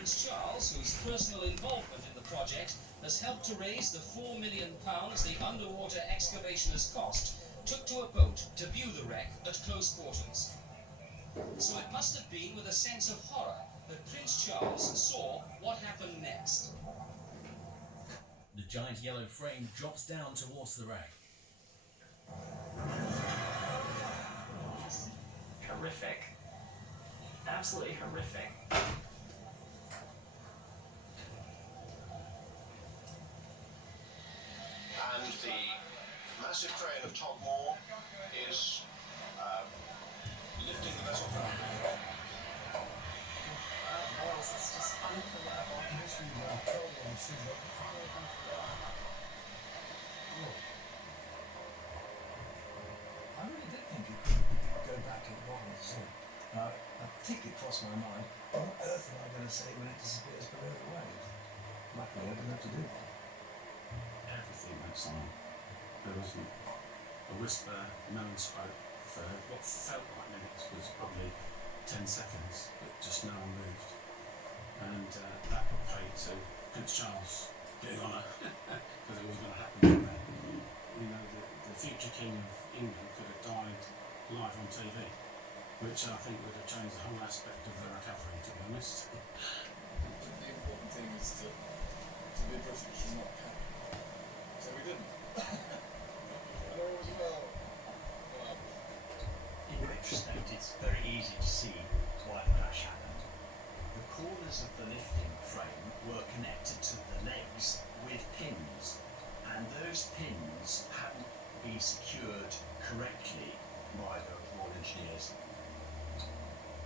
Prince Charles, whose personal involvement in the project has helped to raise the £4 million the underwater excavation has cost, took to a boat to view the wreck at close quarters. So it must have been with a sense of horror that Prince Charles saw what happened next. The giant yellow frame drops down towards the wreck. Horrific. Absolutely horrific. And the massive crane of Todd Moore is lifting the vessel from Wales is just unforgettable. I really did think it could go back to the bottom of the sea. I think it crossed my mind, what on earth am I going to say when it disappears below the waves? Luckily, I didn't have to do that. Everything went silent. There wasn't a whisper, no one spoke for what felt like minutes was probably 10 seconds, but just no one moved. And that got paid to Prince Charles getting on her, because it was going to happen from there. You know, the future King of England could have died live on TV, which I think would have changed the whole aspect of the recovery, to be honest. The important thing is to be British and not panic. So we didn't. And all was well. In retrospect, it's very easy to see why the crash happened. The corners of the lifting frame were connected to the legs with pins, and those pins hadn't been secured correctly by the Royal Engineers.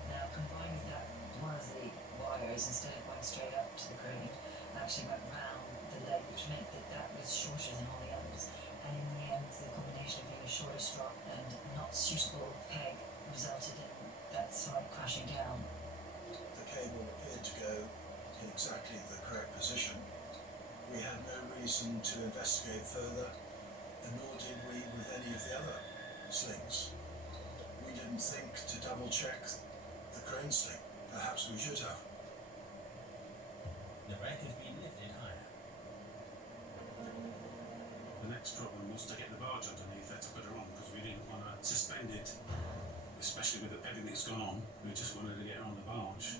Now, combined with that, one of the wires, instead of going straight up to the crane, actually went round the leg, which meant that that was shorter than all the others. And in the end, the combination of being a shorter strop and not suitable peg resulted in that side crashing down. The cable appeared to go in exactly the correct position. We had no reason to investigate further, and nor did we with any of the other slings. We didn't think to double check the crane sling. Perhaps we should have. The wreck has been lifted higher. The next problem was to get the barge underneath there to put her on, because we didn't want to suspend it, especially with everything that's gone on. We just wanted to get her on the barge.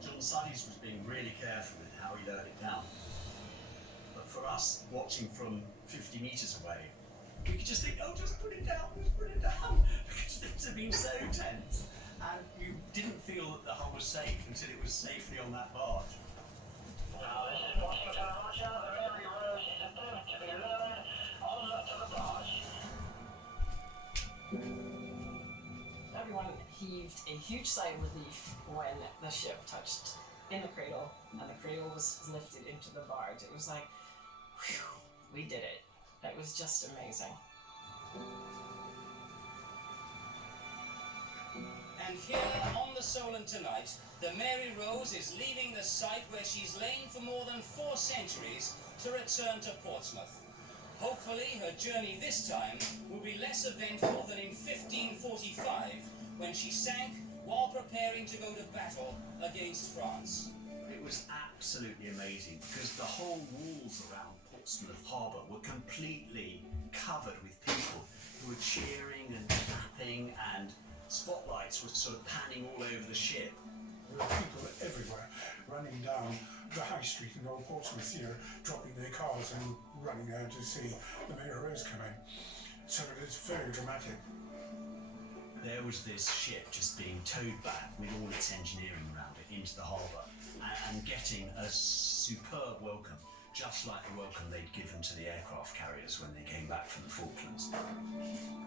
John Suddies was being really careful with how he lowered it down. But for us, watching from 50 metres away, we could just think, oh, just put it down, because things have been so tense. And you didn't feel that the hull was safe until it was safely on that barge. Now, this is Washington Roger. The Mary Rose is attempting to be lowered on to the barge. Everyone heaved a huge sigh of relief when the ship touched in the cradle and the cradle was lifted into the barge. It was like, whew, we did it. It was just amazing. And here on the Solent tonight, the Mary Rose is leaving the site where she's lain for more than 4 centuries to return to Portsmouth. Hopefully her journey this time will be less eventful than in 1545, when she sank while preparing to go to battle against France. It was absolutely amazing because the whole walls around Portsmouth Harbour were completely covered with people who were cheering and clapping, and spotlights were sort of panning all over the ship. There were people everywhere running down the high street in Old Portsmouth, dropping their cars and running out to see the Mary Rose come in. So it is very dramatic. There was this ship just being towed back with all its engineering around it into the harbour and getting a superb welcome, just like the welcome they'd given to the aircraft carriers when they came back from the Falklands.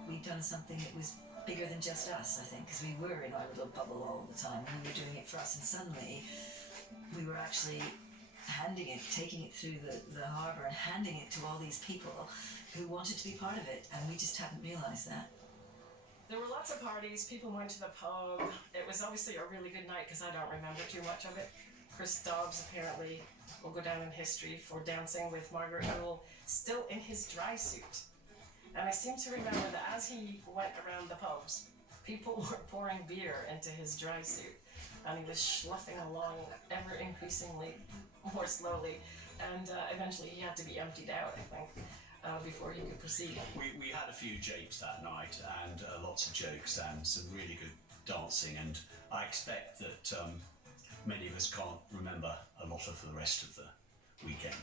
We'd done something that was bigger than just us, I think, because we were in our little bubble all the time and we were doing it for us, and suddenly we were actually taking it through the harbour and handing it to all these people who wanted to be part of it, and we just hadn't realised that. There were lots of parties, people went to the pub. It was obviously a really good night because I don't remember too much of it. Chris Dobbs apparently will go down in history for dancing with Margaret Rule, still in his dry suit. And I seem to remember that as he went around the pubs, People were pouring beer into his dry suit, and he was schluffing along ever increasingly more slowly, and eventually he had to be emptied out, I think, before he could proceed. We had a few japes that night, and lots of jokes and some really good dancing, and I expect that many of us can't remember a lot of the rest of the weekend.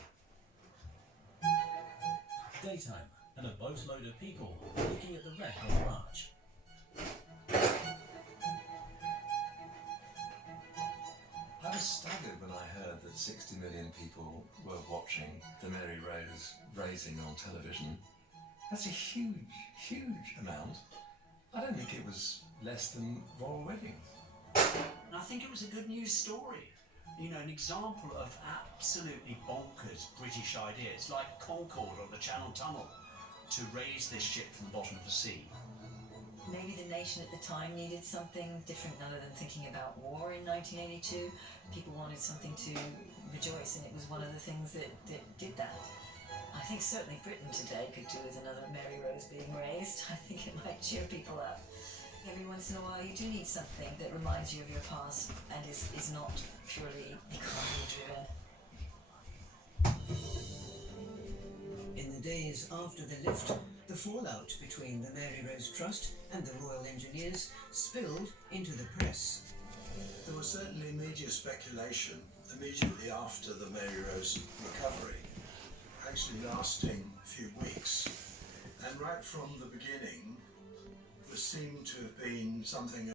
Daytime, and a boatload of people looking at the wreck on the barge. I was staggered when I heard that 60 million people were watching the Mary Rose raising on television. That's a huge, huge amount. I don't think it was less than royal weddings. And I think it was a good news story. You know, an example of absolutely bonkers British ideas, like Concorde or the Channel Tunnel, to raise this ship from the bottom of the sea. Maybe the nation at the time needed something different other than thinking about war in 1982. People wanted something to rejoice, and it was one of the things that did that. I think certainly Britain today could do with another Mary Rose being raised. I think it might cheer people up. Every once in a while you do need something that reminds you of your past and is not purely economy driven. In the days after the lift, the fallout between the Mary Rose Trust and the Royal Engineers spilled into the press. There was certainly media speculation immediately after the Mary Rose recovery, actually lasting a few weeks. And right from the beginning, there seemed to have been something